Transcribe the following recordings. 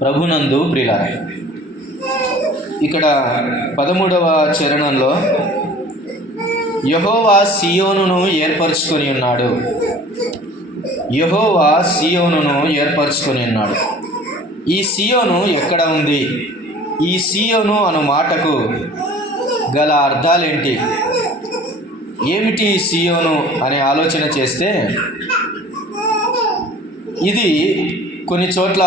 ప్రభునందు ప్రియులారా, ఇక్కడ 13వ చరణంలో యెహోవా సీయోనును ఏర్పరచుకొని ఉన్నాడు. యెహోవా సీయోనును ఏర్పరచుకొని ఉన్నాడు. ఈ సీయోను ఎక్కడ ఉంది? ఈ సీయోను అను మాటకు గల అర్థాలేంటి? ఏమిటి సీయోను అనే ఆలోచన చేస్తే, ఇది కొన్ని చోట్ల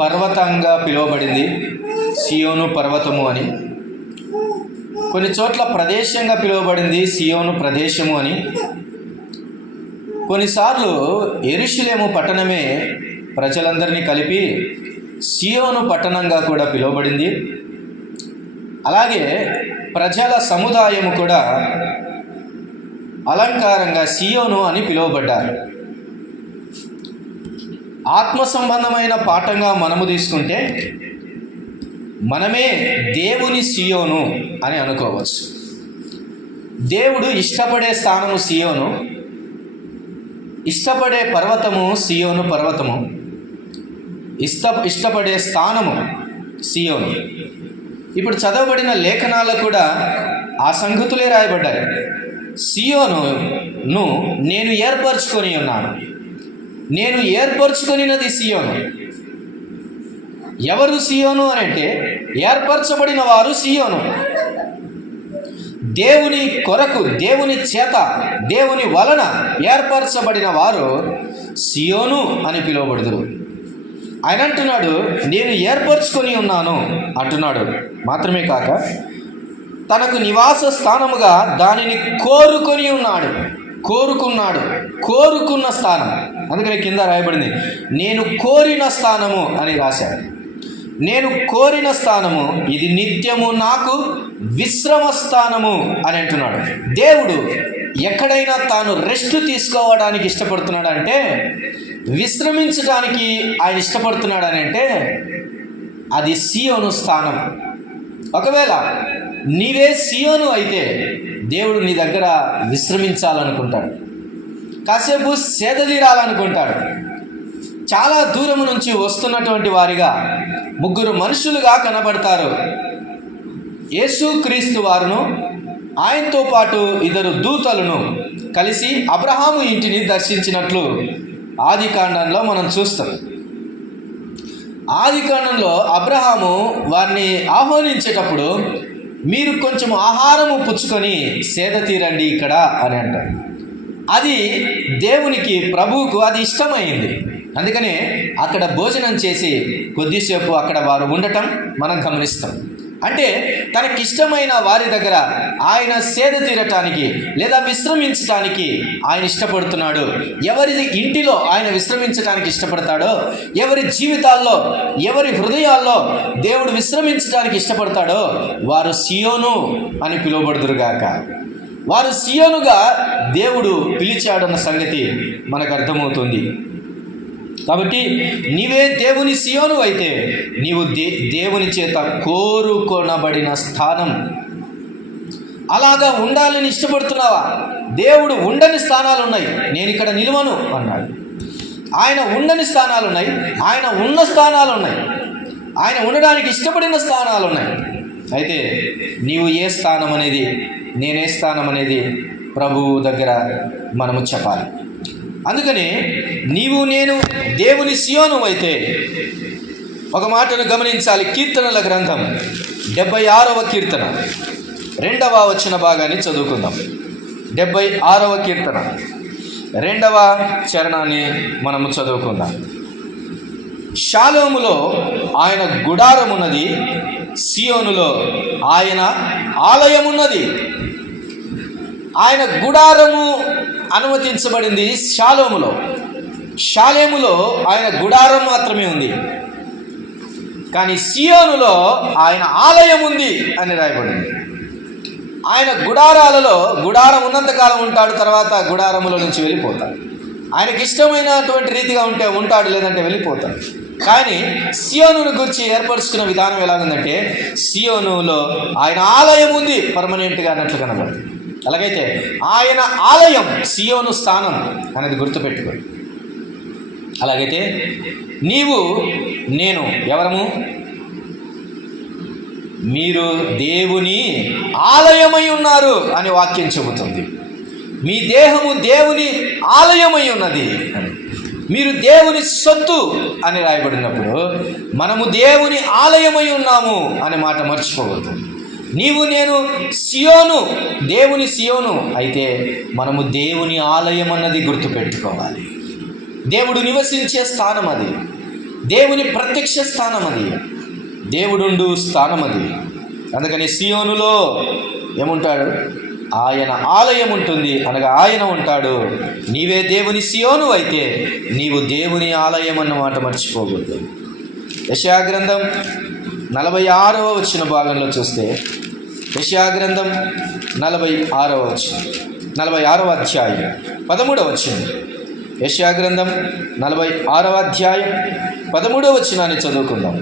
పర్వతంగా పిలువబడింది, సీయోను పర్వతము అని. కొన్ని చోట్ల ప్రదేశంగా పిలువబడింది, సీయోను ప్రదేశము అని. కొన్నిసార్లు యెరూషలేము పట్టణమే ప్రజలందరినీ కలిపి సీయోను పట్టణంగా కూడా పిలువబడింది. అలాగే ప్రజల సముదాయము కూడా అలంకారంగా సీయోను అని పిలువబడ్డారు. ఆత్మ సంబంధమైన పాఠంగా మనము తీసుకుంటే మనమే దేవుని సీయోను అని అనుకోవచ్చు. దేవుడు ఇష్టపడే స్థానము సీయోను, ఇష్టపడే పర్వతము సీయోను పర్వతము, ఇష్టపడే స్థానము సీయోను. ఇప్పుడు చదవబడిన లేఖనాల్లో కూడా ఆ సంగతులే రాయబడ్డాయి. సీయోనును నేను ఏర్పరచుకొని ఉన్నాను. నేను ఏర్పరచుకొనినది సీయోను. ఎవరు సీయోను అని అంటే, ఏర్పరచబడిన వారు సీయోను. దేవుని కొరకు, దేవుని చేత, దేవుని వలన ఏర్పరచబడిన వారు సీయోను అని పిలువబడుదురు. ఆయన అంటున్నాడు, నేను ఏర్పరచుకొని ఉన్నాను అంటున్నాడు. మాత్రమే కాక తనకు నివాస స్థానముగా దానిని కోరుకొని ఉన్నాడు. కోరుకున్న స్థానం. అందుకని కింద రాయబడింది, నేను కోరిన స్థానము అని రాశాడు. నేను కోరిన స్థానము, ఇది నిత్యము నాకు విశ్రమ స్థానము అని అంటున్నాడు. దేవుడు ఎక్కడైనా తాను రెస్ట్ తీసుకోవడానికి ఇష్టపడుతున్నాడు అంటే, విశ్రమించడానికి ఆయన ఇష్టపడుతున్నాడు అని అంటే, అది సీయోను స్థానం. ఒకవేళ నీవే సీయోను అయితే దేవుడు నీ దగ్గర విశ్రమించాలనుకుంటాడు, కాసేపు సేదతీరాలనుకుంటాడు. చాలా దూరం నుంచి వస్తున్నటువంటి వారిగా ముగ్గురు మనుషులుగా కనబడతారు. యేసుక్రీస్తు వారును ఆయనతో పాటు 2 దూతలను కలిసి అబ్రహాము ఇంటిని దర్శించినట్లు ఆదికాండంలో మనం చూస్తాం. ఆదికాండంలో అబ్రహాము వారిని ఆహ్వానించేటప్పుడు, మీరు కొంచెం ఆహారము పుచ్చుకొని సేద తీరండి ఇక్కడ అని అంటారు. అది దేవునికి, ప్రభువుకు అది ఇష్టమైంది. అందుకనే అక్కడ భోజనం చేసి కొద్దిసేపు అక్కడ వారు ఉండటం మనం గమనిస్తాం. అంటే తనకిష్టమైన వారి దగ్గర ఆయన సేద తీరటానికి లేదా విశ్రమించటానికి ఆయన ఇష్టపడుతున్నాడు. ఎవరి ఇంటిలో ఆయన విశ్రమించటానికి ఇష్టపడతాడో, ఎవరి జీవితాల్లో, ఎవరి హృదయాల్లో దేవుడు విశ్రమించడానికి ఇష్టపడతాడో వారు సీయోను అని పిలువబడుదురుగాక. వారు సీయోనుగా దేవుడు పిలిచాడన్న సంగతి మనకు అర్థమవుతుంది. కాబట్టి నీవే దేవుని సీయోను అయితే నీవు దేవుని చేత కోరుకొనబడిన స్థానం. అలాగా ఉండాలని ఇష్టపడుతున్నావా? దేవుడు ఉండని స్థానాలు ఉన్నాయి, నేను ఇక్కడ నిలువను అన్నాడు. ఆయన ఉండని స్థానాలు ఉన్నాయి, ఆయన ఉన్న స్థానాలు ఉన్నాయి, ఆయన ఉండడానికి ఇష్టపడిన స్థానాలు ఉన్నాయి. అయితే నీవు ఏ స్థానం అనేది, నేనే స్థానం అనేది ప్రభువు దగ్గర మనము చెప్పాలి. అందుకని నీవు నేను దేవుని సీయోను అయితే ఒక మాటను గమనించాలి. కీర్తనల గ్రంథం 76వ కీర్తన 2వ వచన భాగాన్ని చదువుకుందాం. 76వ కీర్తన 2వ చరణాన్ని మనము చదువుకుందాం. షాలోములో ఆయన గుడారమున్నది, సీయోనులో ఆయన ఆలయమున్నది. ఆయన గుడారము అనుమతించబడింది షాలేములో ఆయన గుడారం మాత్రమే ఉంది. కానీ సీయోనులో ఆయన ఆలయం ఉంది అని రాయబడింది. ఆయన గుడారం ఉన్నంతకాలం ఉంటాడు, తర్వాత గుడారములో నుంచి వెళ్ళిపోతాడు. ఆయనకి ఇష్టమైనటువంటి రీతిగా ఉంటే ఉంటాడు, లేదంటే వెళ్ళిపోతాడు. కానీ సీయోనును గురించి ఏర్పరచుకున్న విధానం ఎలాగుందంటే, సీయోనులో ఆయన ఆలయం ఉంది పర్మనెంట్గా అన్నట్లు కనబడుతుంది. అలాగైతే ఆయన ఆలయం సీయోను స్థానం అనేది గుర్తుపెట్టుకోండి. అలాగైతే నీవు నేను ఎవరము? మీరు దేవుని ఆలయమై ఉన్నారు అని వాక్యం చెబుతుంది. మీ దేహము దేవుని ఆలయమై ఉన్నది అని. మీరు దేవుని సొత్తు అని రాయబడినప్పుడు మనము దేవుని ఆలయమై ఉన్నాము అనే మాట మర్చిపోవద్దు. నీవు నేను సియోను, దేవుని సియోను అయితే మనము దేవుని ఆలయం అన్నది గుర్తుపెట్టుకోవాలి. దేవుడు నివసించే స్థానం అది, దేవుని ప్రత్యక్ష స్థానం అది, దేవుడుండు స్థానం అది. అందుకని సియోనులో ఏముంటాడు? ఆయన ఆలయం ఉంటుంది, అనగా ఆయన ఉంటాడు. నీవే దేవుని సియోను అయితే నీవు దేవుని ఆలయం అన్నమాట మర్చిపోకూడదు. యెషయా గ్రంథం 46వ వచన భాగంలో చూస్తే, యెషయా గ్రంథం 46వ అధ్యాయం 13వ వచనం. యెషయా గ్రంథం 46వ అధ్యాయం 13వ వచనాన్ని చదువుకుందాం.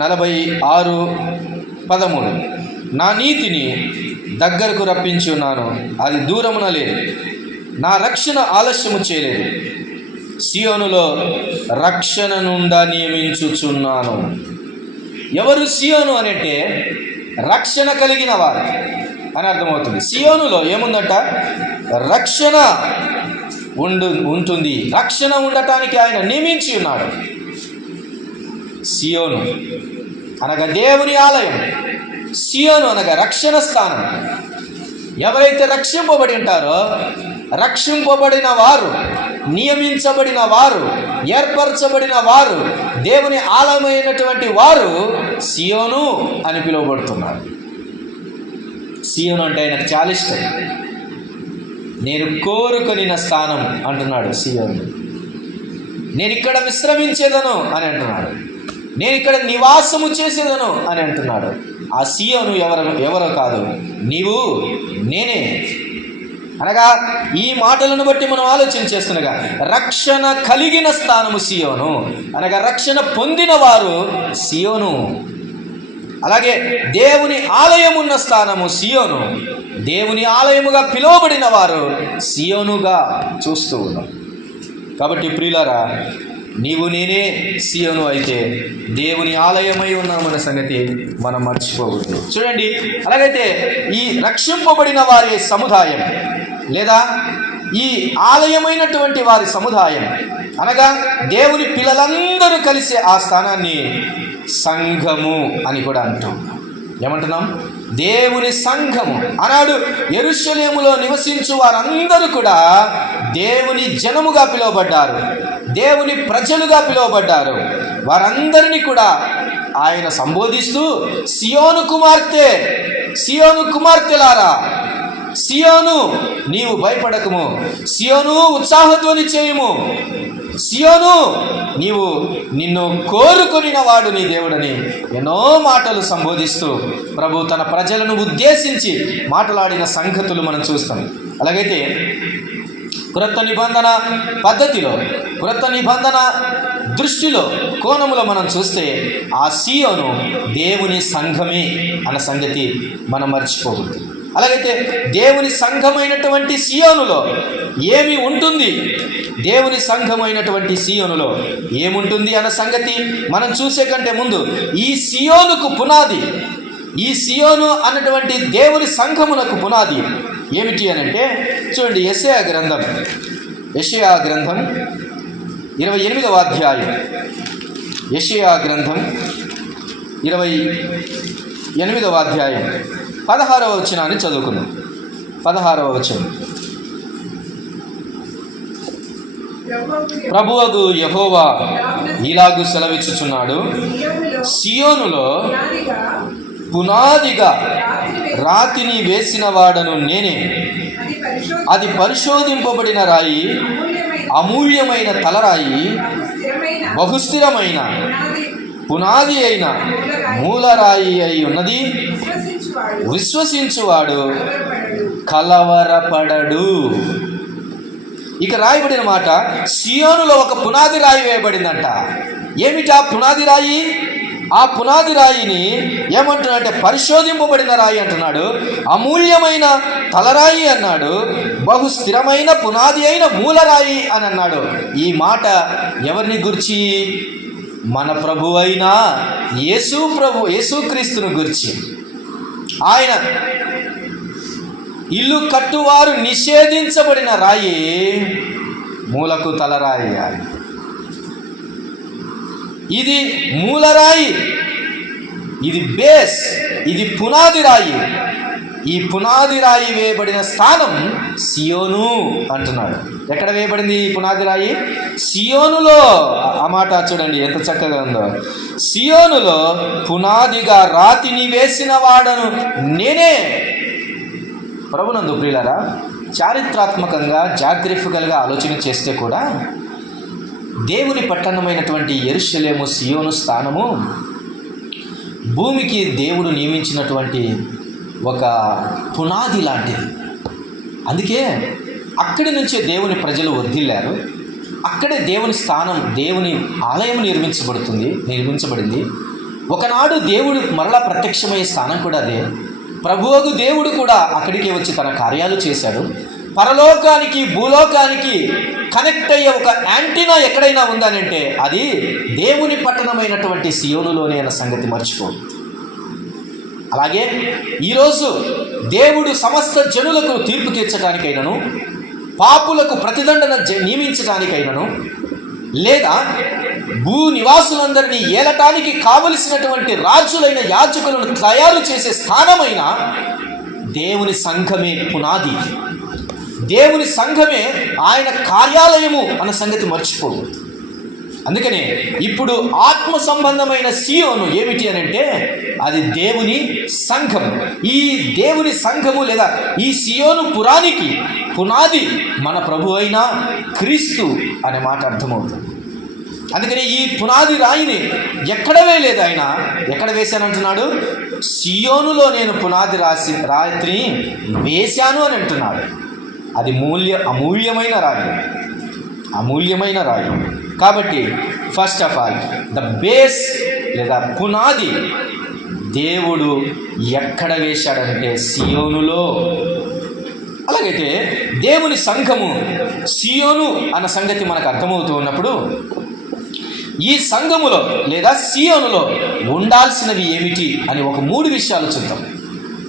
46:13 నా నీతిని దగ్గరకు రప్పించి ఉన్నాను, అది దూరమున లేదు. నా రక్షణ ఆలస్యము చేయలేదు, సియోనులో రక్షణ నుండా నియమించుచున్నాను. ఎవరు సియోను అనంటే రక్షణ కలిగిన వారు అని అర్థమవుతుంది. సియోనులో ఏముందట? రక్షణ ఉంటుంది. రక్షణ ఉండటానికి ఆయన నియమించి ఉన్నాడు. సియోను అనగా దేవుని ఆలయం, సియోను అనగా రక్షణ స్థానం. ఎవరైతే రక్షింపబడి ఉంటారో, రక్షింపబడిన వారు, నియమించబడిన వారు, ఏర్పరచబడిన వారు, దేవుని ఆలయమైనటువంటి వారు సియోను అని పిలువబడుతున్నారు. సియోను అంటే ఆయనకు చాలా ఇష్టం. నేను కోరుకొనిన స్థానం అంటున్నాడు సియోను. నేను ఇక్కడ విశ్రమించేదను అని అంటున్నాడు. నేను ఇక్కడ నివాసము చేసేదను అని అంటున్నాడు. ఆ సియోను ఎవరో కాదు, నీవు నేనే. అనగా ఈ మాటలను బట్టి మనం ఆలోచన చేస్తుండగా రక్షణ కలిగిన స్థానము సియోను, అనగా రక్షణ పొందిన వారు సియోను. అలాగే దేవుని ఆలయం ఉన్న స్థానము సియోను, దేవుని ఆలయముగా పిలువబడిన వారు సియోనుగా చూస్తూ ఉన్నాం. కాబట్టి ప్రియులారా, నీవు నేనే సియోను అయితే దేవుని ఆలయమై ఉన్నామన్న సంగతి మనం మర్చిపోకూడదు. చూడండి, అలాగైతే ఈ రక్షింపబడిన వారి సముదాయం లేదా ఈ ఆలయమైనటువంటి వారి సముదాయం అనగా దేవుని పిల్లలందరూ కలిసే ఆ స్థానాన్ని సంఘము అని కూడా అంటాం. ఏమంటున్నాం? దేవుని సంఘము అన్నాడు. యెరూషలేములో నివసించు వారందరూ కూడా దేవుని జనముగా పిలువబడ్డారు, దేవుని ప్రజలుగా పిలువబడ్డారు. వారందరినీ కూడా ఆయన సంబోధిస్తూ సియోను కుమార్తె, సియోను కుమార్తెలారా, సియోను నీవు భయపడకము, సియోను ఉత్సాహధ్వని చేయుము, సియోను నీవు నిన్ను కోరుకొనిన వాడు నీ దేవుడని ఎన్నో మాటలు సంబోధిస్తూ ప్రభు తన ప్రజలను ఉద్దేశించి మాట్లాడిన సంగతులు మనం చూస్తాం. అలాగైతే క్రొత్త నిబంధన పద్ధతిలో, క్రొత్త నిబంధన దృష్టిలో, కోణములో మనం చూస్తే ఆ సియోను దేవుని సంఘమే అన్న సంగతి మనం మర్చిపోకూడదు. అలాగైతే దేవుని సంఘమైనటువంటి సియోనులో ఏమి ఉంటుంది, దేవుని సంఘమైనటువంటి సియోనులో ఏముంటుంది అన్న సంగతి మనం చూసే కంటే ముందు ఈ సియోనుకు పునాది, ఈ సియోను అన్నటువంటి దేవుని సంఘమునకు పునాది ఏమిటి అని అంటే, చూడండి, యెషయా గ్రంథం 28వ అధ్యాయం, యెషయా గ్రంథం 28వ అధ్యాయం 16వ వచనాన్ని చదువుకుందాం. 16వ వచనం. ప్రభువగు యెహోవా ఇలాగు సెలవిచ్చుచున్నాడు, సియోనులో పునాదిగా రాతిని వేసిన వాడను నేనే, అది పరిశోధింపబడిన రాయి, అమూల్యమైన తలరాయి, బహుస్థిరమైన పునాది అయిన మూలరాయి అయి ఉన్నది. విశ్వసించువాడు కలవరపడడు. ఇక రాయబడిన మాట, సియోనులో ఒక పునాది రాయి వేయబడిందంట. ఏమిటా పునాది రాయి? ఆ పునాది రాయిని ఏమంటున్నాడంటే పరిశోధింపబడిన రాయి అంటున్నాడు, అమూల్యమైన తలరాయి అన్నాడు, బహు స్థిరమైన పునాది అయిన మూలరాయి అని అన్నాడు. ఈ మాట ఎవరిని గురించి? మన ప్రభు అయిన యేసుక్రీస్తును గురించి. ఆయన ఇల్లు కట్టువారు నిషేధించబడిన రాయి, మూలకు తలరాయి. ఇది మూలరాయి, ఇది బేస్, ఇది పునాది రాయి. ఈ పునాది రాయి వేయబడిన స్థానం సియోను అంటున్నాడు. ఎక్కడ వేయబడింది ఈ పునాది రాయి? సియోనులో. ఆ మాట చూడండి ఎంత చక్కగా ఉందో. సియోనులో పునాదిగా రాతిని వేసిన వాడను నేనే. ప్రభునందు ప్రియులారా, చారిత్రాత్మకంగా జాగ్రఫికల్గా ఆలోచన చేస్తే కూడా దేవుని పట్టణమైనటువంటి యెరూషలేము సియోను స్థానము భూమికి దేవుడు నియమించినటువంటి ఒక పునాది లాంటిది. అందుకే అక్కడి నుంచే దేవుని ప్రజలు వర్ధిల్లారు. అక్కడే దేవుని స్థానం, దేవుని ఆలయం నిర్మించబడింది. ఒకనాడు దేవుడు మరలా ప్రత్యక్షమయ్యే స్థానం కూడా అదే. ప్రభువగు దేవుడు కూడా అక్కడికే వచ్చి తన కార్యాలు చేశాడు. పరలోకానికి భూలోకానికి కనెక్ట్ అయ్యే ఒక యాంటీనా ఎక్కడైనా ఉందనంటే అది దేవుని పట్టణమైనటువంటి సియోనులోనే అన్న సంగతి మర్చిపోదు. అలాగే ఈరోజు దేవుడు సమస్త జనులకు తీర్పు తీర్చడానికైనను, పాపులకు ప్రతిదండన నియమించడానికైనను, లేదా భూ నివాసులందరినీ ఏలటానికి కావలసినటువంటి రాజులైన యాజకులను తయారు చేసే స్థానమైన దేవుని సంఘమే పునాది. దేవుని సంఘమే ఆయన కార్యాలయము అన్న సంగతి మర్చిపోదు. అందుకనే ఇప్పుడు ఆత్మ సంబంధమైన సియోను ఏమిటి అని అంటే అది దేవుని సంఘం. ఈ దేవుని సంఘము లేదా ఈ సియోను పురానికి పునాది మన ప్రభు అయిన క్రీస్తు అనే మాట అర్థమవుతుంది. అందుకని ఈ పునాది రాయిని ఎక్కడ వేయలేదు ఆయన. ఎక్కడ వేశానంటున్నాడు? సియోనులో నేను పునాది రాత్రి వేశాను అని అంటున్నాడు. అది అమూల్యమైన రాయి. కాబట్టి first of all the base లేదా పునాది దేవుడు ఎక్కడ వేశాడంటే సియోనులో. అలాగైతే దేవుని సంఘము సియోను అన్న సంగతి మనకు అర్థమవుతూ ఉన్నప్పుడు ఈ సంఘములో లేదా సియోనులో ఉండాల్సినవి ఏమిటి అని ఒక 3 విషయాలు చూద్దాం.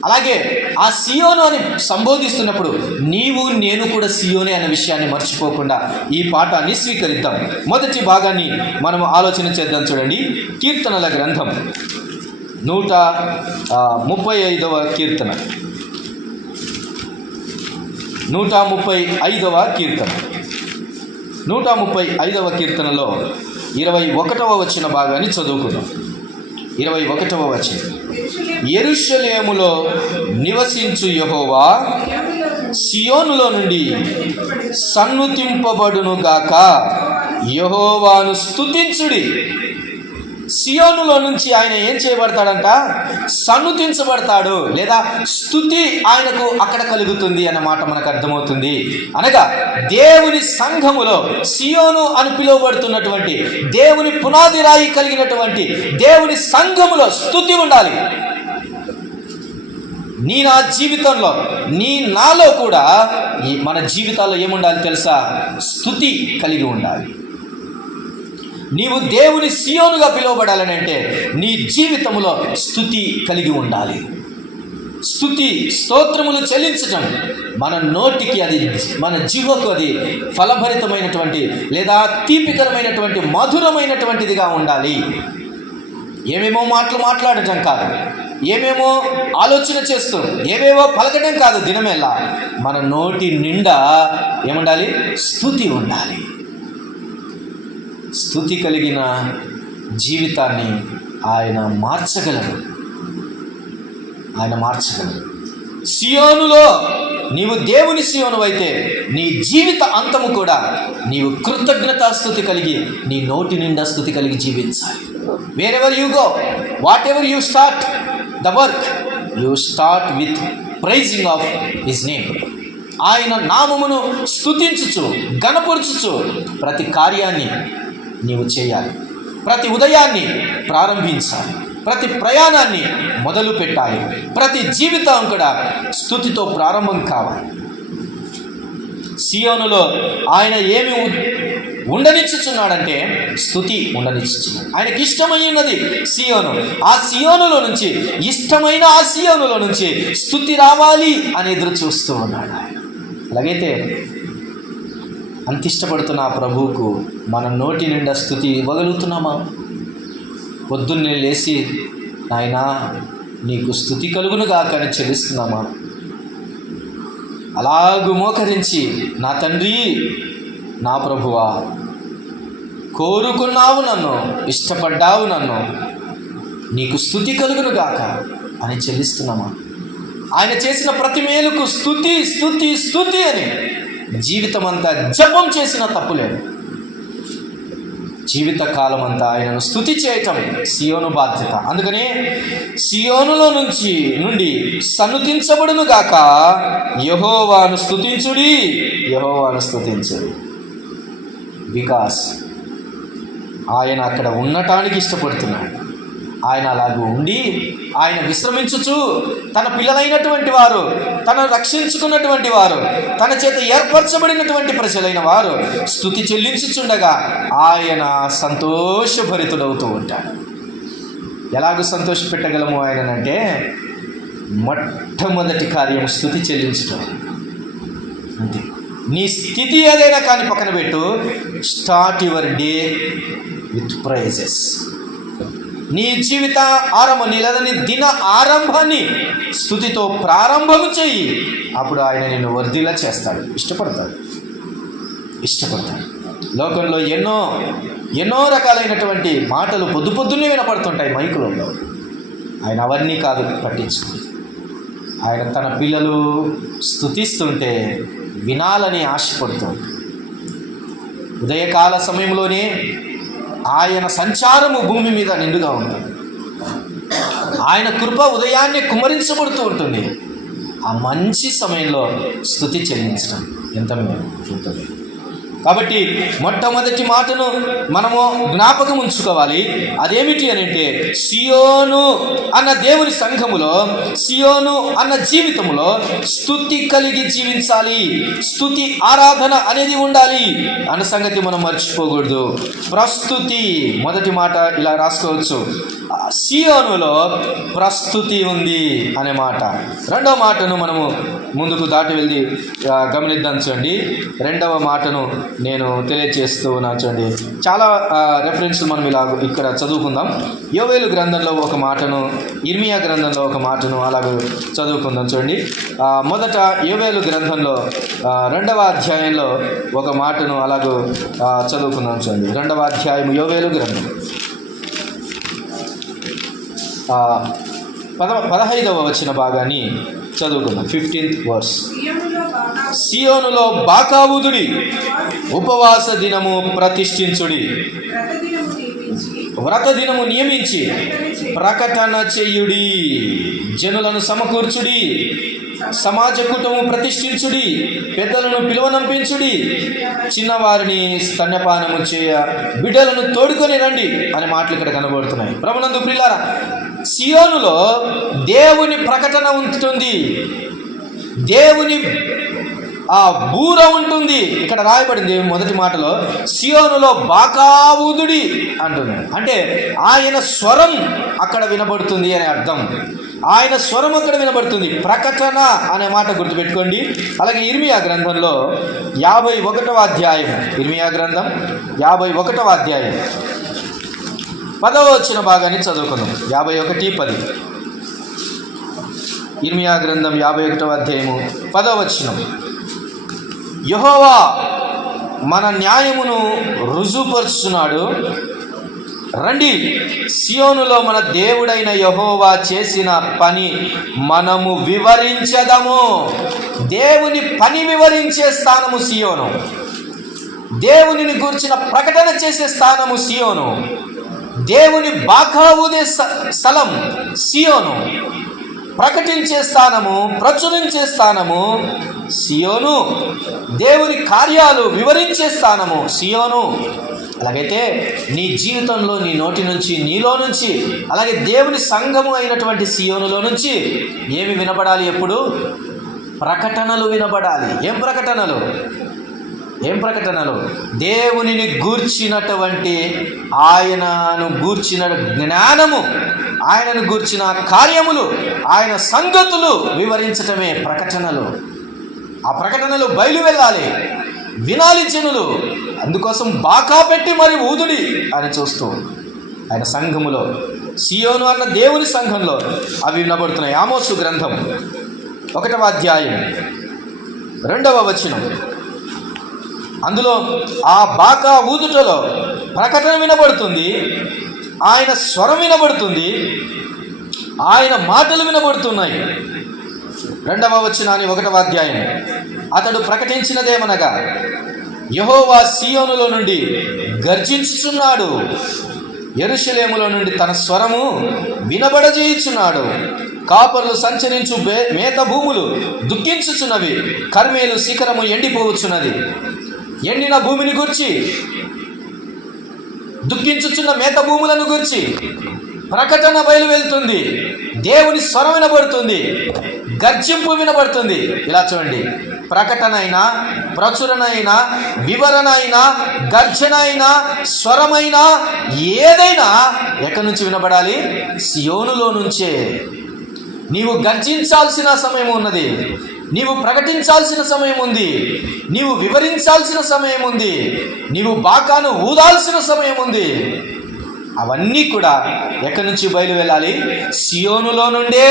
అలాగే ఆ సియోను అని సంబోధిస్తున్నప్పుడు నీవు నేను కూడా సియోనే అనే విషయాన్ని మర్చిపోకుండా ఈ పాఠాన్ని స్వీకరిద్దాం. మొదటి భాగాన్ని మనం ఆలోచన చేద్దాం. చూడండి, కీర్తనల గ్రంథం 135వ కీర్తన. 135వ కీర్తన. 135వ కీర్తనలో 21వ వచన భాగాన్ని చదువుకుందాం. 21వ వచనం. యెరూషలేములో నివసించు యెహోవా సియోనులో నుండి సన్నుతింపబడును గాక. యెహోవాను స్తుతించుడి. సియోనులో నుంచి ఆయన ఏం చేయబడతాడంట? సన్నుతించబడతాడు, లేదా స్తుతి ఆయనకు అక్కడ కలుగుతుంది అన్నమాట మనకు అర్థమవుతుంది. అనగా దేవుని సంఘములో సియోను అని పిలువబడుతున్నటువంటి దేవుని పునాది రాయి కలిగినటువంటి దేవుని సంఘములో స్తుతి ఉండాలి. నా జీవితంలో నాలో కూడా మన జీవితాల్లో ఏముండాలి తెలుసా? స్తుతి కలిగి ఉండాలి. నీవు దేవుని సియోనుగా పిలువబడాలని అంటే నీ జీవితంలో స్తుతి కలిగి ఉండాలి. స్తుతి స్తోత్రములు చెల్లించటం మన నోటికి, అది మన జీవకు అది ఫలభరితమైనటువంటి లేదా తీపికరమైనటువంటి మధురమైనటువంటిదిగా ఉండాలి. ఏమేమో మాట్లాడటం కాదు, ఏమేమో ఆలోచన చేస్తూ ఏవేవో పలకడం కాదు. దినమేలా మన నోటి నిండా ఏముండాలి? స్తుతి ఉండాలి. స్తుతి కలిగిన జీవితాన్ని ఆయన మార్చగలరు. సియోనులో నీవు దేవుని సియోను అయితే నీ జీవిత అంతము కూడా నీవు కృతజ్ఞతాస్తుతి కలిగి నీ నోటి నిండా స్తుతి కలిగి జీవించాలి. Wherever you go, what ever you start the work, you start with pricing of his name. ఆయన నామమును స్తుతించుచు గణపరుచుచు ప్రతి కార్యాన్ని నీవు చేయాలి. ప్రతి ఉదయాన్ని ప్రారంభించాలి, ప్రతి ప్రయాణాన్ని మొదలు పెట్టాలి, ప్రతి జీవితం కూడా స్తుతితో ప్రారంభం కావాలి. సియోనులో ఆయన ఏమి ఉండనిచ్చుచున్నాడంటే స్తుతి ఉండనిచ్చుచున్నాడు. ఆయనకి ఇష్టమైనది సియోను. ఆ సియోనులో నుంచి, ఇష్టమైన ఆ సియోనులో నుంచి స్తుతి రావాలి అని ఎదురు చూస్తూ ఉన్నాడు ఆయన. అలాగైతే అంత ఇష్టపడుతున్న ఆ ప్రభువుకు మన నోటి నిండా స్తుతి ఇవ్వగలుగుతున్నామా? పొద్దున్నే లేచి నాయనా నీకు స్తుతి కలుగునుగా కానీ చెల్లిస్తున్నామా? అలాగూ మోకరించి నా తండ్రి, నా ప్రభువా, కోరుకున్నావు నన్ను, ఇష్టపడ్డావు నన్ను, నీకు స్తుతి కలుగునుగాక అని చెల్లిస్తున్నామా? ఆయన చేసిన ప్రతి మేలుకు స్తుతి స్తుతి స్తుతి అని జీవితం అంతా జపం చేసిన తప్పులేదు. జీవితకాలం అంతా ఆయనను స్తుతి చేయటం సియోను బాధ్యత. అందుకనే సియోనులో నుండి సన్నుతించబడును గాక యెహోవాను స్తుతించుడి, యెహోవాను స్తుతించుడి. బికాస్ ఆయన అక్కడ ఉండటానికి ఇష్టపడుతున్నాడు. ఆయన అలాగూ ఉండి ఆయన విశ్రమించుచు తన పిల్లలైనటువంటి వారు, తను రక్షించుకున్నటువంటి వారు, తన చేత ఏర్పరచబడినటువంటి ప్రజలైన వారు స్తుతి చెల్లించుచుండగా ఆయన సంతోషభరితుడవుతూ ఉంటాడు. ఎలాగూ సంతోషపెట్టగలము ఆయనంటే మొట్టమొదటి కార్యం స్తుతి చెల్లించడం. అంతే. నీ స్థితి ఏదైనా కానీ పక్కన పెట్టు, start your day with praises. నీ జీవిత ఆరంభం, లేదా నీ దిన ఆరంభాన్ని స్తుతితో ప్రారంభం చెయ్యి. అప్పుడు ఆయన నిన్ను వర్ధిల్లా చేస్తాడు. ఇష్టపడతాడు. లోకంలో ఎన్నో రకాలైనటువంటి మాటలు పొద్దున్నే వినపడుతుంటాయి మైకులలో. ఆయన అవన్నీ కాదు పట్టించుకుంది. ఆయన తన పిల్లలు స్తుతిస్తుంటే వినాలని ఆశపడుతూ ఉదయకాల సమయంలోనే ఆయన సంచారము భూమి మీద నిండుగా ఉంది. ఆయన కృప ఉదయాన్నే కుమ్మరించబడుతూ ఉంటుంది. ఆ మంచి సమయంలో స్తుతి చెల్లించడం ఎంత ఉంటుంది. కాబట్టి మొట్టమొదటి మాటను మనము జ్ఞాపకం ఉంచుకోవాలి. అదేమిటి అని అంటే, సియోను అన్న దేవుని సంఘములో, సియోను అన్న జీవితంలో స్తుతి కలిగి జీవించాలి. స్తుతి ఆరాధన అనేది ఉండాలి అన్న సంగతి మనం మర్చిపోకూడదు. ప్రస్తుతి మొదటి మాట ఇలా రాసుకోవచ్చు, సియోనులో ప్రస్తుతి ఉంది అనే మాట. రెండవ మాటను మనము ముందుకు దాటి వెళ్ళి గమనిద్దాం. చూడండి, రెండవ మాటను నేను తెలియజేస్తూ ఉన్నాను. చూడండి, చాలా రెఫరెన్స్లు మనం ఇలా ఇక్కడ చదువుకుందాం. యోవేలు గ్రంథంలో ఒక మాటను, ఇర్మియా గ్రంథంలో ఒక మాటను అలాగ చదువుకుందాం. చూడండి, మొదట యోవేలు గ్రంథంలో 2వ అధ్యాయంలో ఒక మాటను అలాగూ చదువుకుందాం. చూడండి, 2వ అధ్యాయం యోవేలు గ్రంథం 15వ వచన భాగాన్ని చదువుకుందాం. 15th verse. సియోనులో బాకావుదుడి, ఉపవాస దినము ప్రతిష్ఠించుడి, వ్రత దినము నియమించి ప్రకటన చెయ్యుడి, జనులను సమకూర్చుడి, సమాజ కూటము ప్రతిష్ఠించుడి, పెద్దలను పిలువనంపించుడి, చిన్నవారిని స్తన్యపానము చేయ బిడ్డలను తోడుకొని రండి అనే మాటలు ఇక్కడ కనబడుతున్నాయి. ప్రభునందు ప్రియులారా, సియోనులో దేవుని ప్రకటన ఉంటుంది, దేవుని బూర ఉంటుంది. ఇక్కడ రాయబడింది మొదటి మాటలో, సియోనులో బాకావుదుడి అంటుంది. అంటే ఆయన స్వరం అక్కడ వినబడుతుంది అనే అర్థం. ఆయన స్వరం అక్కడ వినబడుతుంది. ప్రకటన అనే మాట గుర్తుపెట్టుకోండి. అలాగే ఇర్మియా గ్రంథంలో 51వ అధ్యాయం, ఇర్మియా గ్రంథం 51వ అధ్యాయం 10వ వచన భాగాన్ని చదువుకుందాం. 51:10. ఇర్మియా గ్రంథం 51వ అధ్యాయము 10వ వచనం. యెహోవా మన న్యాయమును రుజువుపరుచున్నాడు, రండి సియోనులో మన దేవుడైన యెహోవా చేసిన పని మనము వివరించదము. దేవుని పని వివరించే స్థానము సియోను. దేవునిని గురించిన ప్రకటన చేసే స్థానము సియోను. దేవుని బాకా ఊదే స్థలం సియోను. ప్రకటించే స్థానము, ప్రచురించే స్థానము సియోను. దేవుని కార్యాలు వివరించే స్థానము సియోను. అలాగైతే నీ జీవితంలో, నీ నోటి నుంచి, నీలో నుంచి, అలాగే దేవుని సంఘము అయినటువంటి సియోనులో నుంచి ఏమి వినబడాలి? ఎప్పుడు ప్రకటనలు వినబడాలి. ఏం ప్రకటనలు? దేవునిని గూర్చినటువంటి, ఆయనను గూర్చిన జ్ఞానము, ఆయనను గూర్చిన కార్యములు, ఆయన సంగతులు వివరించటమే ప్రకటనలు. ఆ ప్రకటనలు బయలు వెళ్ళాలి, వినాలి జనులు. అందుకోసం బాకా పెట్టి మరి ఊదుడి అని చూస్తూ ఆయన సంఘములో, సియోను అన్న దేవుని సంఘంలో అవి వినబడుతున్నాయి. ఆమోసు గ్రంథం 1వ అధ్యాయం 2వ వచనం. అందులో ఆ బాకా ఊదుటలో ప్రకటన వినబడుతుంది, ఆయన స్వరం వినబడుతుంది, ఆయన మాటలు వినబడుతున్నాయి. 2వ వచనాన్ని 1వ అధ్యాయం. అతడు ప్రకటించినదేమనగా, యెహోవా సియోనులో నుండి గర్జించుచున్నాడు, యెరూషలేములో నుండి తన స్వరము వినబడజేయుచున్నాడు. కాపర్లు సంచరించు మేత భూములు దుఃఖించుచున్నవి, కర్మేలు శిఖరము ఎండిపోవచ్చున్నది. ఎండిన భూమిని గురించి, దుఃఖించుచున్న మేత భూములను గురించి ప్రకటన బయలు వెళ్తుంది. దేవుని స్వరం వినబడుతుంది, గర్జింపు వినబడుతుంది. ఇలా చూడండి, ప్రకటన అయినా, ప్రచురణ అయినా, వివరణ అయినా, గర్జన అయినా, స్వరమైనా, ఏదైనా ఎక్కడి నుంచి వినబడాలి? సియోనులో నుంచే. నీవు గర్జించాల్సిన సమయం ఉన్నది, నీవు ప్రకటించాల్సిన సమయం ఉంది, నీవు వివరించాల్సిన సమయం ఉంది, నీవు బాకాను ఊదాల్సిన సమయం ఉంది. అవన్నీ కూడా ఎక్కడి నుంచి బయలు వెళ్ళాలి? సియోనులో నుండే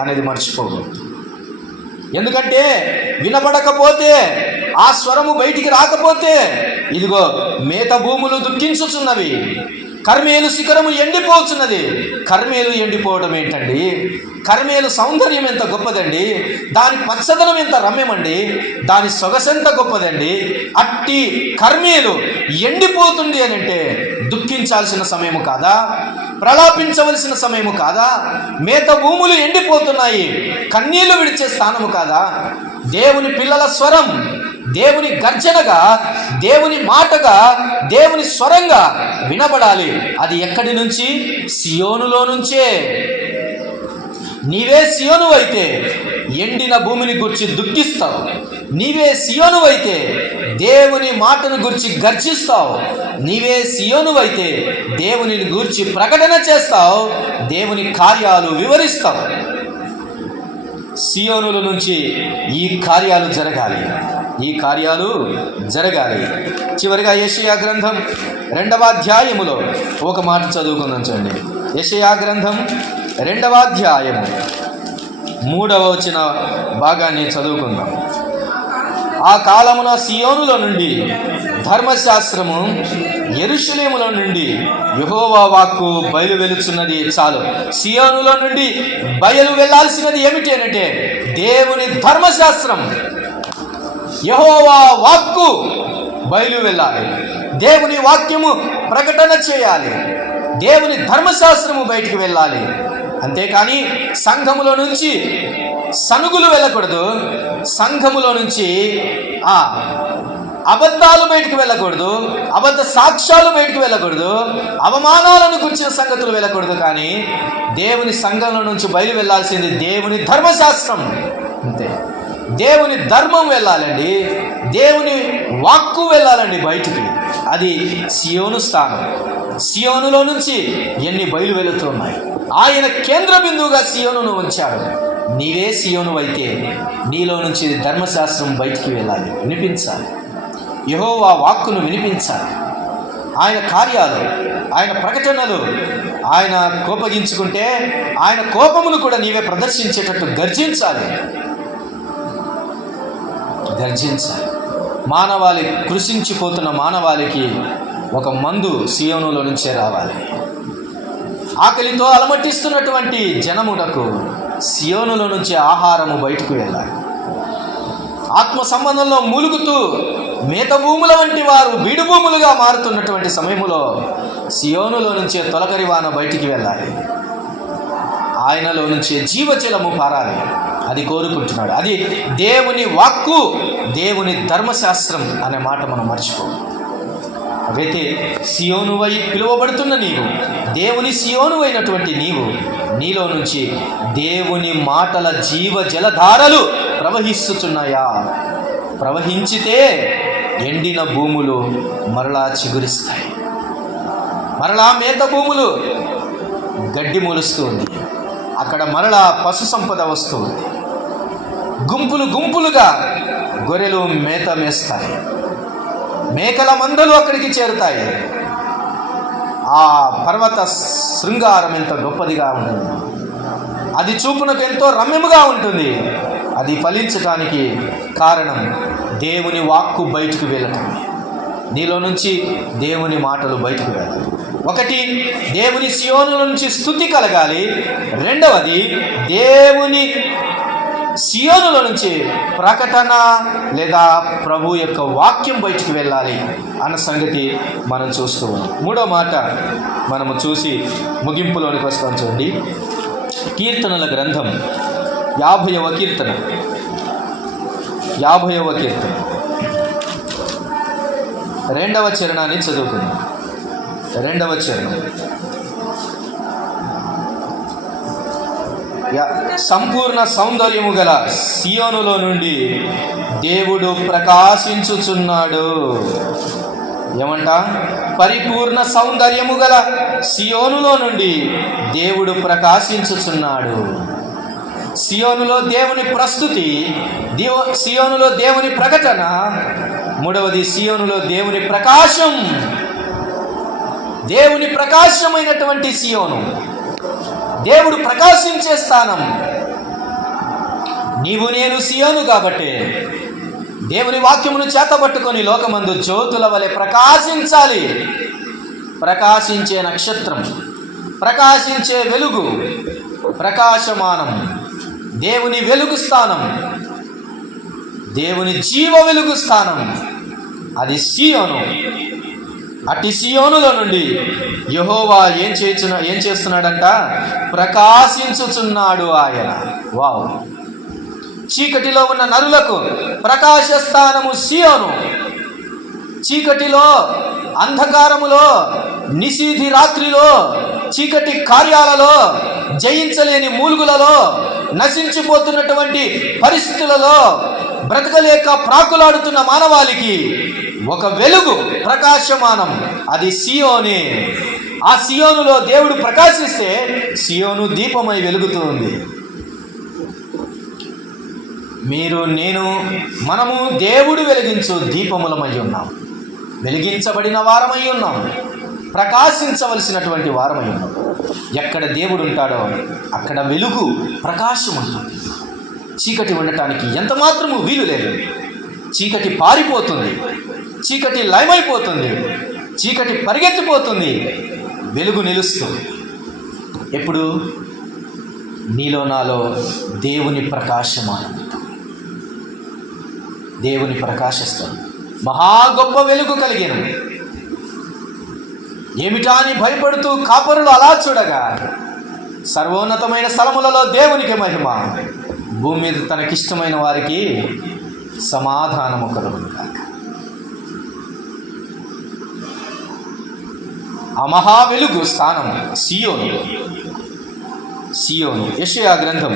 అనేది మర్చిపోకూడదు. ఎందుకంటే వినపడకపోతే, ఆ స్వరము బయటికి రాకపోతే, ఇదిగో మేత భూములు దుఃఖించుచున్నవి, కర్మేలు శిఖరము ఎండిపోతున్నది. కర్మేలు ఎండిపోవడం ఏంటండి? కర్మేలు సౌందర్యం ఎంత గొప్పదండి, దాని పచ్చదనం ఎంత రమ్యమండి, దాని సొగసెంత గొప్పదండి. అట్టి కర్మేలు ఎండిపోతుంది అని అంటే దుఃఖించాల్సిన సమయము కాదా? ప్రలాపించవలసిన సమయము కాదా? మేత భూములు ఎండిపోతున్నాయి, కన్నీళ్లు విడిచే స్థానము కాదా? దేవుని పిల్లల స్వరం, దేవుని గర్జనగా, దేవుని మాటగా, దేవుని స్వరంగా వినబడాలి. అది ఎక్కడి నుంచి? సియోనులో నుంచే. నీవే సియోను అయితే ఎండిన భూమిని గురించి దుఃఖిస్తావు, నీవే సియోను అయితే దేవుని మాటను గురించి గర్జిస్తావు, నీవే సియోను అయితే దేవునిని గురించి ప్రకటన చేస్తావు, దేవుని కార్యాలు వివరిస్తావు. సియోనుల నుంచి ఈ కార్యాలు జరగాలి, ఈ కార్యాలు జరగాలి. చివరిగా యెషయా గ్రంథం 2వ అధ్యాయములో ఒక మాట చదువుకుందాం. చూడండి, యెషయా గ్రంథం 2వ అధ్యాయము 3వ వచన భాగాన్ని చదువుకుందాం. ఆ కాలమున సియోనులో నుండి ధర్మశాస్త్రము, యెరూషలేములో నుండి యెహోవా వాక్కు బయలు వెలుచున్నది. చాలు, సియోనులో నుండి బయలు వెళ్ళాల్సినది ఏమిటి అంటే దేవుని ధర్మశాస్త్రం, యెహోవా వాక్కు బయలు వెళ్ళాలి. దేవుని వాక్యము ప్రకటన చేయాలి, దేవుని ధర్మశాస్త్రము బయటికి వెళ్ళాలి. అంతేకాని సంఘములో నుంచి సనుగులు వెళ్ళకూడదు, సంఘములో నుంచి అబద్ధాలు బయటకు వెళ్ళకూడదు, అబద్ధ సాక్ష్యాలు బయటకు వెళ్ళకూడదు, అవమానాలను గురించిన సంగతులు వెళ్ళకూడదు. కానీ దేవుని సంఘంలో నుంచి బయలు వెళ్ళాల్సింది దేవుని ధర్మశాస్త్రం. అంతే, దేవుని ధర్మం వెళ్ళాలండి, దేవుని వాక్కు వెళ్ళాలండి బయటికి. అది సియోను స్థానం. సియోనులో నుంచి ఎన్ని బయలు వెళుతున్నాయి. ఆయన కేంద్ర బిందువుగా సియోనును ఉంచాడు. నీవే సియోను అయితే నీలో నుంచి ధర్మశాస్త్రం బయటికి వెళ్ళాలి, వినిపించాలి, యెహోవా వాక్కును వినిపించాలి. ఆయన కార్యాలు, ఆయన ప్రకటనలు, ఆయన కోపగించుకుంటే ఆయన కోపమును కూడా నీవే ప్రదర్శించేటట్టు గర్జించాలి. మానవాళి, కృషించిపోతున్న మానవాళికి ఒక మందు సియోనులో నుంచే రావాలి. ఆకలితో అలమటిస్తున్నటువంటి జనమునకు సియోనులో నుంచి ఆహారము బయటకు వెళ్ళాలి. ఆత్మ సంబంధంలో మూలుగుతూ మేత భూముల వంటి వారు బీడు భూములుగా మారుతున్నటువంటి సమయంలో సియోనులో నుంచే తొలకరి వాన బయటికి వెళ్ళాలి. ఆయనలో నుంచి జీవజలము పారాలి, అది కోరుకుంటున్నాడు. అది దేవుని వాక్కు, దేవుని ధర్మశాస్త్రం అనే మాట మనం మర్చిపో. అవైతే సియోనువై పిలువబడుతున్న నీవు, దేవుని సియోను అయినటువంటి నీలో నుంచి దేవుని మాటల జీవ జలధారలు ప్రవహిస్తున్నాయా? ప్రవహించితే ఎండిన భూములు మరలా చిగురిస్తాయి, మరలా మేత భూములు గడ్డి మొలుస్తుంది, అక్కడ మరలా పశు సంపద వస్తుంది, గుంపులు గుంపులుగా గొర్రెలు మేత మేస్తాయి, మేకల మందలు అక్కడికి చేరుతాయి. ఆ పర్వత శృంగారం ఎంత గొప్పదిగా ఉంటుంది, అది చూపునకు ఎంతో రమ్యముగా ఉంటుంది. అది ఫలించటానికి కారణం దేవుని వాక్కు బయటకు వెళ్ళటం, నీలో నుంచి దేవుని మాటలు బయటకు వెళ్ళాలి. ఒకటి, దేవుని సియోను నుంచి స్తుతి కలగాలి. రెండవది, దేవుని సియోనులో నుంచి ప్రకటన లేదా ప్రభు యొక్క వాక్యం బయటికి వెళ్ళాలి అన్న సంగతి మనం చూస్తూ ఉన్నాం. మూడో మాట మనము చూసి ముగింపులోనికి వస్తాం. చూడండి, కీర్తనల గ్రంథం 50వ కీర్తన 2వ చరణాన్ని చదువుకుందాం. 2వ చరణం, సంపూర్ణ సౌందర్యము గల సియోనులో నుండి దేవుడు ప్రకాశించుచున్నాడు. ఏమంట? పరిపూర్ణ సౌందర్యము గల సియోనులో నుండి దేవుడు ప్రకాశించుచున్నాడు. సియోనులో దేవుని ప్రస్తుతి, సియోనులో దేవుని ప్రకటన. మూడవది, సియోనులో దేవుని ప్రకాశం, దేవుని ప్రకాశమైనటువంటి సియోను, దేవుడు ప్రకాశించే స్థానం. నీవు నేను సియోను కాబట్టి దేవుని వాక్యమును చేతబట్టుకొని లోకమందు జ్యోతుల వలె ప్రకాశించాలి. ప్రకాశించే నక్షత్రం, ప్రకాశించే వెలుగు, ప్రకాశమానం, దేవుని వెలుగు స్థానం, దేవుని జీవ వెలుగు స్థానం, అది సియోను. అట్టి సియోనులో నుండి యెహోవా ఏం చేస్తున్నాడంట? ప్రకాశించుచున్నాడు ఆయన. వావ్! చీకటిలో ఉన్న నరులకు ప్రకాశ స్థానము సియోను. చీకటిలో, అంధకారములో, నిశీధి రాత్రిలో, చీకటి కార్యాలలో, జయించలేని మూలుగులలో, నశించిపోతున్నటువంటి పరిస్థితులలో బ్రతకలేక ప్రాకులాడుతున్న మానవాళికి ఒక వెలుగు, ప్రకాశమానం, అది సియోనే. ఆ సియోనులో దేవుడు ప్రకాశిస్తే సియోను దీపమై వెలుగుతూ ఉంది. మీరు, నేను, మనము దేవుడు వెలిగించు దీపములమై ఉన్నాం, వెలిగించబడిన వారమై ఉన్నాం, ప్రకాశించవలసినటువంటి వారమై ఉన్నాం. ఎక్కడ దేవుడు ఉంటాడో అక్కడ వెలుగు, ప్రకాశం ఉంటుంది. చీకటి ఉండటానికి ఎంత మాత్రము వీలు లేదు. చీకటి పారిపోతుంది, చీకటి లయమైపోతుంది, చీకటి పరిగెత్తిపోతుంది, వెలుగు నిలుస్తుంది. ఎప్పుడు? నీలో నాలో దేవుని ప్రకాశమానం, దేవుని ప్రకాశిస్తాడు. మహా గొప్ప వెలుగు కలిగిన ఏమిటా అని భయపడుతూ కాపరులు అలా చూడగా, సర్వోన్నతమైన స్థలములలో దేవునికి మహిమ, భూమి మీద తనకిష్టమైన వారికి సమాధానము కలుగును గాక. ఆ మహా వెలుగు స్థానం సియోను. సియోను. యెషయా గ్రంథం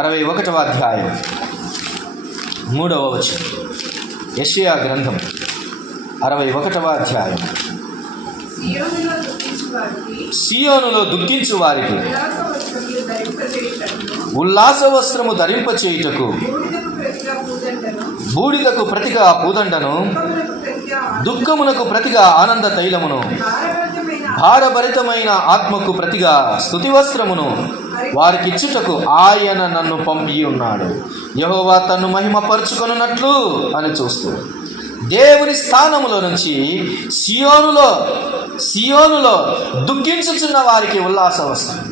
61వ అధ్యాయం 3వ వచనం. యెషయా గ్రంథం 61వ అధ్యాయం. సియోనులో దుఃఖించు వారికి ఉల్లాస వస్త్రము ధరింపచేయుటకు, బూడిదకు ప్రతిగా పూదండను, దుఃఖమునకు ప్రతిగా ఆనంద తైలమును, భారభరితమైన ఆత్మకు ప్రతిగా స్తుతి వస్త్రమును వారికిచ్చుటకు ఆయన నన్ను పంపి ఉన్నాడు. యెహోవా తన్ను మహిమపరుచుకొనున్నట్లు అని చూస్తూ దేవుని స్థానములో నుంచి సియోనులో దుఃఖించుచున్న వారికి ఉల్లాస వస్త్రం.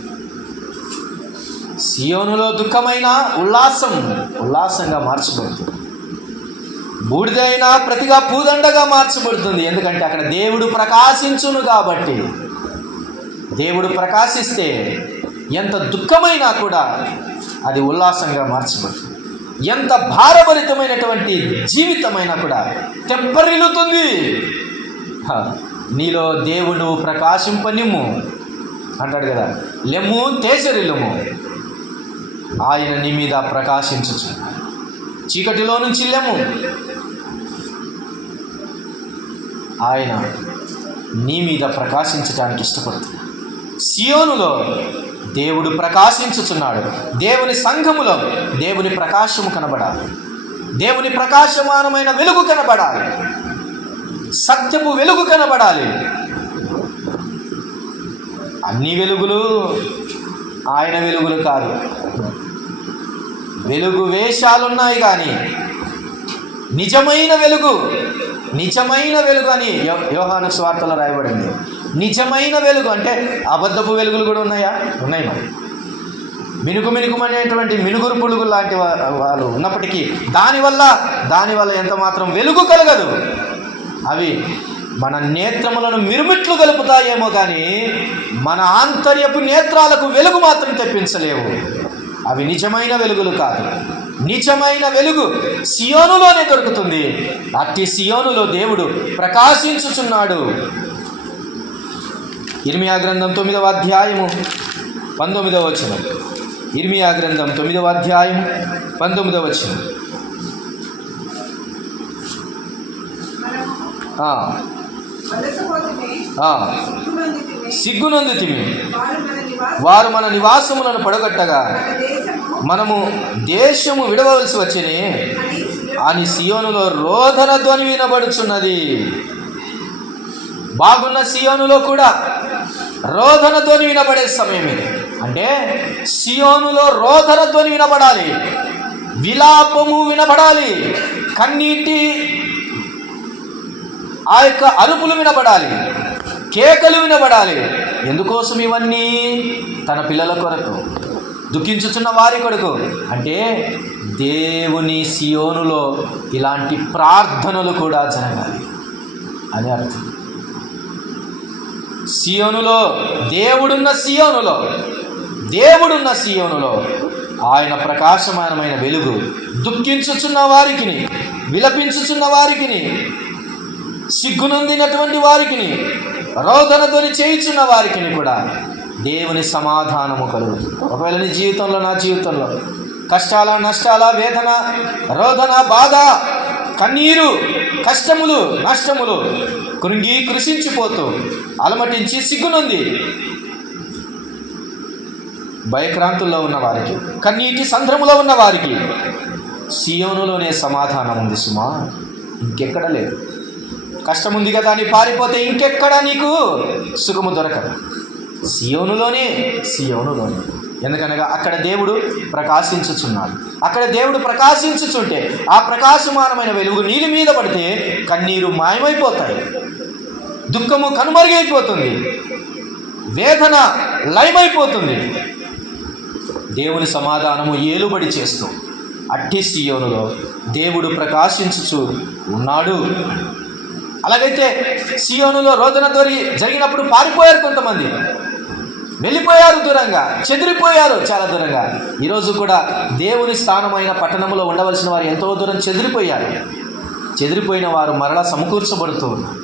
సియోనులో దుఃఖమైన ఉల్లాసంగా మార్చబడుతుంది. బూడిదైనా ప్రతిగా పూదండగా మార్చబడుతుంది. ఎందుకంటే అక్కడ దేవుడు ప్రకాశించును కాబట్టి. దేవుడు ప్రకాశిస్తే ఎంత దుఃఖమైనా కూడా అది ఉల్లాసంగా మార్చబడుతుంది. ఎంత భారభరితమైనటువంటి జీవితమైనా కూడా తెప్పరిల్లుతుంది. నీలో దేవుడు ప్రకాశింపనిమ్ము అంటాడు కదా, లెమ్ము తేజరిల్లుము, ఆయన నీ మీద ప్రకాశించుచు. చీకటిలో నుంచి లెమ్ము, ఆయన నీ మీద ప్రకాశించడానికి ఇష్టపడుతుంది. సియోనులో దేవుడు ప్రకాశించుచున్నాడు. దేవుని సంఘములో దేవుని ప్రకాశము కనబడాలి. దేవుని ప్రకాశమానమైన వెలుగు కనబడాలి. సత్యపు వెలుగు కనబడాలి. అన్ని వెలుగులు ఆయన వెలుగులు కాదు. వెలుగు వేషాలున్నాయి కానీ నిజమైన వెలుగు అని యోహాను సువార్తలో రాయబడింది. నిజమైన వెలుగు అంటే అబద్ధపు వెలుగులు కూడా ఉన్నాయా? ఉన్నాయి. మరి మినుకుమనేటువంటి మినుగురు పులుగు లాంటి వాళ్ళు ఉన్నప్పటికీ దానివల్ల ఎంత మాత్రం వెలుగు కలగదు. అవి మన నేత్రములను మిరుమిట్లు గలుపుతాయేమో కానీ మన ఆంతర్యపు నేత్రాలకు వెలుగు మాత్రం తెప్పించలేవు. అవి నిజమైన వెలుగులు కాదు. నిజమైన వెలుగు సియోనులోనే దొరుకుతుంది. అట్టి సియోనులో దేవుడు ప్రకాశించుచున్నాడు. ఇర్మియా గ్రంథం 9వ అధ్యాయము 19వ వచనం. ఇర్మియా గ్రంథం 9వ అధ్యాయము 19వ వచనం. సిగ్గునందుతిమి, వారు మన నివాసములను పడగొట్టగా మనము దేశము విడవలసి వచ్చినే అని సియోనులో రోదన ధ్వని వినబడుచున్నది. బాగున్న సియోనులో కూడా రోదన ధ్వని వినబడే సమయం ఇది. అంటే సియోనులో రోదన ధ్వని వినబడాలి, విలాపము వినబడాలి, కన్నీటి ఆ యొక్క అరుపులు వినబడాలి, కేకలు వినబడాలి. ఎందుకోసం ఇవన్నీ? తన పిల్లల కొరకు, దుఃఖించుచున్న వారి కొరకు. అంటే దేవుని సియోనులో ఇలాంటి ప్రార్థనలు కూడా జరగాలి అని అర్థం. సియోనులో దేవుడున్న సియోనులో ఆయన ప్రకాశమానమైన వెలుగు దుఃఖించుచున్న వారికి, విలపించుచున్న వారికి, సిగ్గునందినటువంటి వారికి, రోదనతోని చేయుచున్న వారికి కూడా దేవుని సమాధానము కలుగుతుంది. ఒకవేళ నీ జీవితంలో, నా జీవితంలో కష్టాల, నష్టాల, వేదన, రోదన, బాధ, కన్నీరు, కష్టములు, నష్టములు కృంగి కృషించిపోతూ అలమటించి సిగ్గునుంది భయక్రాంతుల్లో ఉన్న వారికి, కన్నీటి సంద్రములో ఉన్న వారికి సియోనులోనే సమాధానం ఉంది సుమా. ఇంకెక్కడ లేదు. కష్టం ఉంది కదా అని పారిపోతే ఇంకెక్కడ నీకు సుఖము దొరకదు. సియోనులోనే. ఎందుకనగా అక్కడ దేవుడు ప్రకాశించుచున్నాడు. అక్కడ దేవుడు ప్రకాశించుచుంటే ఆ ప్రకాశమానమైన వెలుగు నీళ్ళ మీద పడితే కన్నీరు మాయమైపోతాయి, దుఃఖము కనుమరుగైపోతుంది, వేదన లయమైపోతుంది. దేవుని సమాధానము ఏలుబడి చేస్తూ అట్టి సియోనులో దేవుడు ప్రకాశించుచు ఉన్నాడు. అలాగైతే సియోనులో రోదన జరిగినప్పుడు పారిపోయారు, కొంతమంది వెళ్ళిపోయారు, దూరంగా చెదిరిపోయారు, చాలా దూరంగా. ఈరోజు కూడా దేవుని స్థానమైన పట్టణంలో ఉండవలసిన వారు ఎంతో దూరం చెదిరిపోయారు. చెదిరిపోయిన వారు మరలా సమకూర్చబడుతూ ఉన్నారు.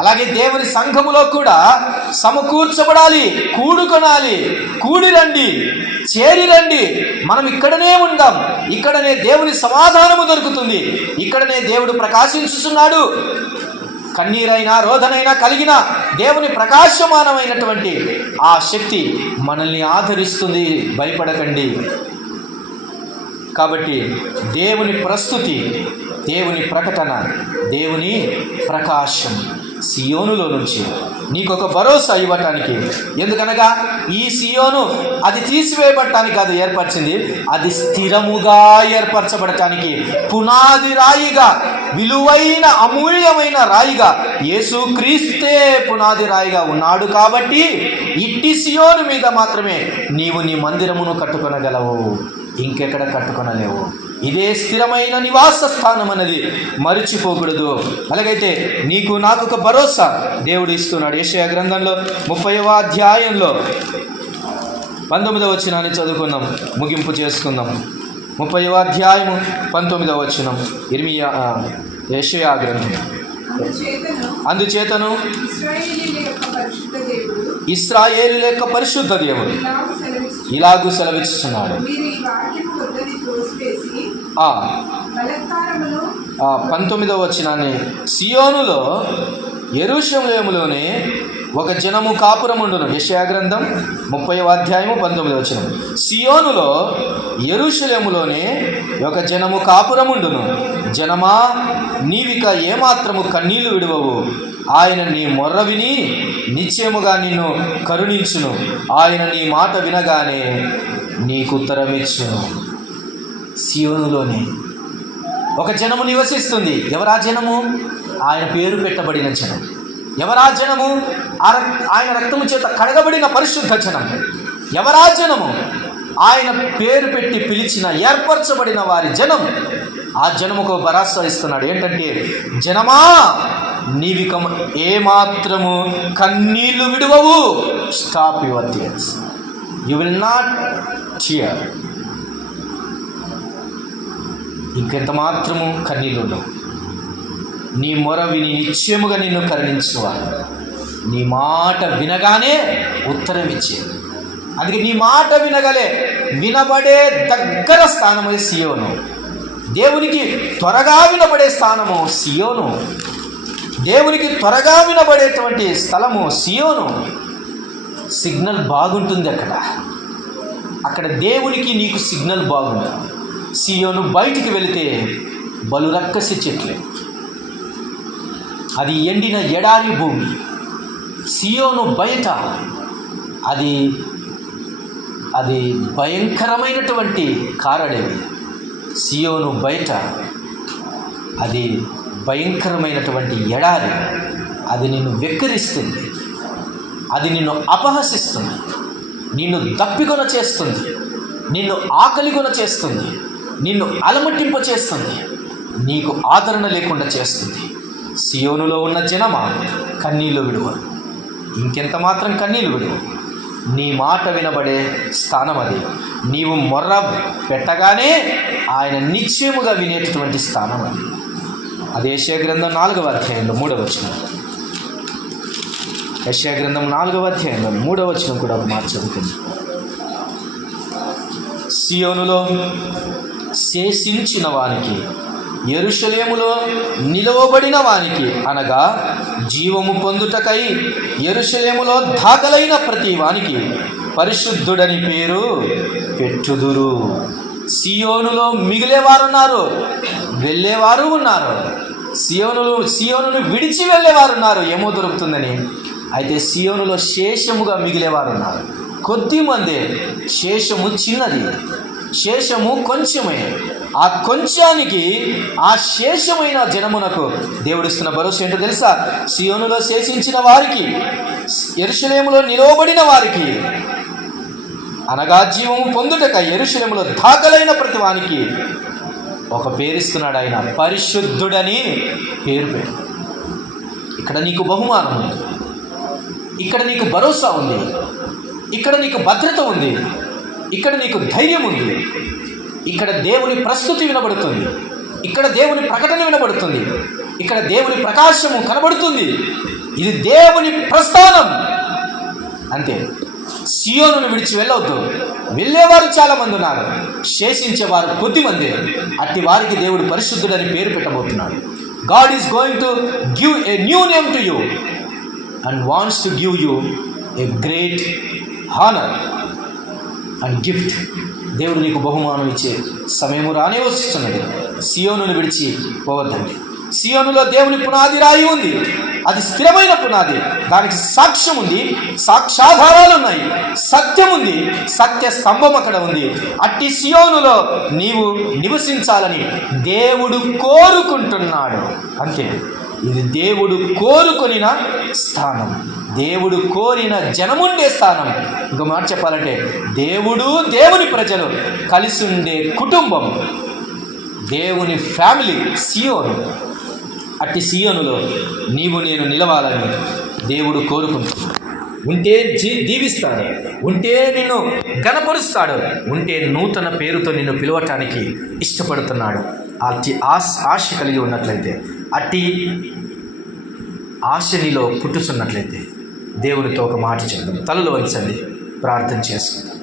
అలాగే దేవుని సంఘములో కూడా సమకూర్చబడాలి, కూడుకొనాలి, కూడి రండి, చేరి రండి. మనం ఇక్కడనే ఉందాం, ఇక్కడనే దేవుని సమాధానము దొరుకుతుంది, ఇక్కడనే దేవుడు ప్రకాశించుచున్నాడు. కన్నీరైనా రోదనైనా కలిగిన దేవుని ప్రకాశమానమైనటువంటి ఆ శక్తి మనల్ని ఆదరిస్తుంది. భయపడకండి. కాబట్టి దేవుని ప్రస్తుతి, దేవుని ప్రకటన, దేవుని ప్రకాశం సియోనులో నుంచి నీకొక భరోసా ఇవ్వటానికి. ఎందుకనగా ఈ సియోను అది తీసివేయబడటానికి కాదు ఏర్పరిచింది, అది స్థిరముగా ఏర్పరచబడటానికి, పునాది రాయిగా, విలువైన అమూల్యమైన రాయిగా యేసు క్రీస్తే పునాది రాయిగా ఉన్నాడు. కాబట్టి ఇట్టి సియోను మీద మాత్రమే నీవు నీ మందిరమును కట్టుకొనగలవు, ఇంకెక్కడ కట్టుకొనలేవు. ఇదే స్థిరమైన నివాస స్థానం అన్నది మరిచిపోకూడదు. అలాగైతే నీకు నాకు ఒక భరోసా దేవుడు ఇస్తున్నాడు. యెషయా గ్రంథంలో 30వ అధ్యాయంలో 19వ వచనాన్ని చదువుకుందాం, ముగింపు చేసుకుందాం. 30వ అధ్యాయము 19వ వచనం, యెషయా గ్రంథం. అందుచేతను ఇశ్రాయేలీయుల యొక్క పరిశుద్ధ దేవుడు ఇలాగూ సెలవిస్తున్నాడు. 19వ వచనాన్ని, సియోనులో యెరూషలేములోనే ఒక జనము కాపురముండును. యెషయా గ్రంథం 30వ అధ్యాయము 19వ వచనం. సియోనులో యెరూషలేములోనే ఒక జనము కాపురముండును. జనమా, నీవిక ఏమాత్రము కన్నీళ్లు విడువవు. ఆయన నీ మొర్ర విని నిశ్చయముగా నిన్ను కరుణించును. ఆయన నీ మాట వినగానే నీకు ఉత్తరమిచ్చును. సియోనులోనే ఒక జనము నివసిస్తుంది. ఎవరా జనము? ఆయన పేరు పెట్టబడిన జనం. ఎవరా జనము? ఆయన రక్తము చేత కడగబడిన పరిశుద్ధ జనం. ఎవరా జనము? ఆయన పేరు పెట్టి పిలిచిన ఏర్పరచబడిన వారి జనం. ఆ జనముకు భరోసా ఇస్తున్నాడు. ఏంటంటే, జనమా, నీవిక ఏమాత్రము కన్నీళ్లు విడువవు. Stop your tears. You will not tear. ఇంకెంత మాత్రము కన్నీళ్ళు ఉండవు. నీ మొర విని నిశ్చయముగా నిన్ను కరుణించువాడు. నీ మాట వినగానే ఉత్తరం ఇచ్చేది. అందుకే నీ మాట వినబడే దగ్గర స్థానము సియోను. దేవునికి త్వరగా వినబడే స్థానము సియోను. దేవునికి త్వరగా వినబడేటువంటి స్థలము సియోను. సిగ్నల్ బాగుంటుంది అక్కడ దేవునికి నీకు సిగ్నల్ బాగుంటుంది. సియోను బయటికి వెళితే బలు రక్కసి చెట్లే, అది ఎండిన ఎడారి భూమి. సియోను బయట అది భయంకరమైనటువంటి కారడవి. సియోను బయట అది భయంకరమైనటువంటి ఎడారి. అది నిన్ను వెక్కిరిస్తుంది, అది నిన్ను అపహసిస్తుంది, నిన్ను దప్పికొన చేస్తుంది, నిన్ను ఆకలిగొన చేస్తుంది, నిన్ను అలమటింప చేస్తుంది, నీకు ఆదరణ లేకుండా చేస్తుంది. సియోనులో ఉన్న జనమా, కన్నీళ్ళు విడువరు. ఇంకెంత మాత్రం కన్నీళ్ళు విడువు. నీ మాట వినబడే స్థానం అది. నీవు మొర్ర పెట్టగానే ఆయన నిశ్చయముగా వినేటటువంటి స్థానం అది. అది యెషయా గ్రంథం 4వ అధ్యాయంలో 3వ వచనం. యెషయా గ్రంథం 4వ అధ్యాయంలో 3వ వచనం కూడా ఒక మాట చదువుతుంది. సియోనులో శేషించిన వానికి, యెరూషలేములో నిలవబడిన వానికి, అనగా జీవము పొందుటకై యెరూషలేములో దాఖలైన ప్రతి వానికి పరిశుద్ధుడని పేరు పెట్టుదురు. సియోనులో మిగిలేవారున్నారు, వెళ్ళేవారు ఉన్నారు. సియోనును విడిచి వెళ్ళేవారు ఉన్నారు, ఏమో దొరుకుతుందని. అయితే సియోనులో శేషముగా మిగిలేవారు ఉన్నారు. కొద్దిమందే. శేషము చిన్నది, శేషము కొంచెమే. ఆ కొంచానికి, ఆ శేషమైన జనమునకు దేవుడిస్తున్న భరోసా ఏంటో తెలుసా? సియోనులో శేషించిన వారికి, యెరూషలేములో నిలవబడిన వారికి, అనగా జీవము పొందుటక యెరూషలేములో దాఖలైన ప్రతి వానికి ఒక పేరిస్తున్నాడు ఆయన. పరిశుద్ధుడని పేరు. ఇక్కడ నీకు బహుమానం ఉంది, ఇక్కడ నీకు భరోసా ఉంది, ఇక్కడ నీకు భద్రత ఉంది, ఇక్కడ నీకు ధైర్యం ఉంది. ఇక్కడ దేవుని ప్రస్తుతి వినబడుతుంది, ఇక్కడ దేవుని ప్రకటన వినబడుతుంది, ఇక్కడ దేవుని ప్రకాశము కనబడుతుంది. ఇది దేవుని ప్రస్థానం అంతే. సియోనును విడిచి వెళ్ళవద్దు. వెళ్ళేవారు చాలామంది ఉన్నారు, శేషించేవారు కొద్దిమంది. అట్టి వారికి దేవుడు పరిశుద్ధుడని పేరు పెట్టబోతున్నాడు. God is going to give a new name to you and wants to give you a great honour and gift. దేవుడు నీకు బహుమానం ఇచ్చే సమయము రానే వస్తున్నది. సియోనును విడిచి పోవద్దండి. సియోనులో దేవుని పునాది రాయి ఉంది, అది స్థిరమైన పునాది. దానికి సాక్ష్యం ఉంది, సాక్ష్యాధారాలు ఉన్నాయి, సత్యం ఉంది, సత్య స్తంభం అక్కడ ఉంది. అట్టి సియోనులో నీవు నివసించాలని దేవుడు కోరుకుంటున్నాడు. అంతే. ఇది దేవుడు కోరుకొనిన స్థానం, దేవుడు కోరిన జనముండే స్థానం. ఇంకో మాట చెప్పాలంటే, దేవుడు, దేవుని ప్రజలు కలిసి ఉండే కుటుంబం, దేవుని ఫ్యామిలీ సియోను. అట్టి సియోనులో నీవు నేను నిలవాలని దేవుడు కోరుకుంటున్నాడు. ఉంటే దీవిస్తాడు, ఉంటే నిన్ను ఘనపరుస్తాడు, ఉంటే నూతన పేరుతో నిన్ను పిలవటానికి ఇష్టపడుతున్నాడు. అట్టి ఆశ కలిగి ఉన్నట్లయితే, అట్టి ఆశ నీలో పుట్టుతున్నట్లయితే దేవునితో ఒక మాట చెప్పండి. తలలు వంచండి, ప్రార్థన చేసుకుందాం.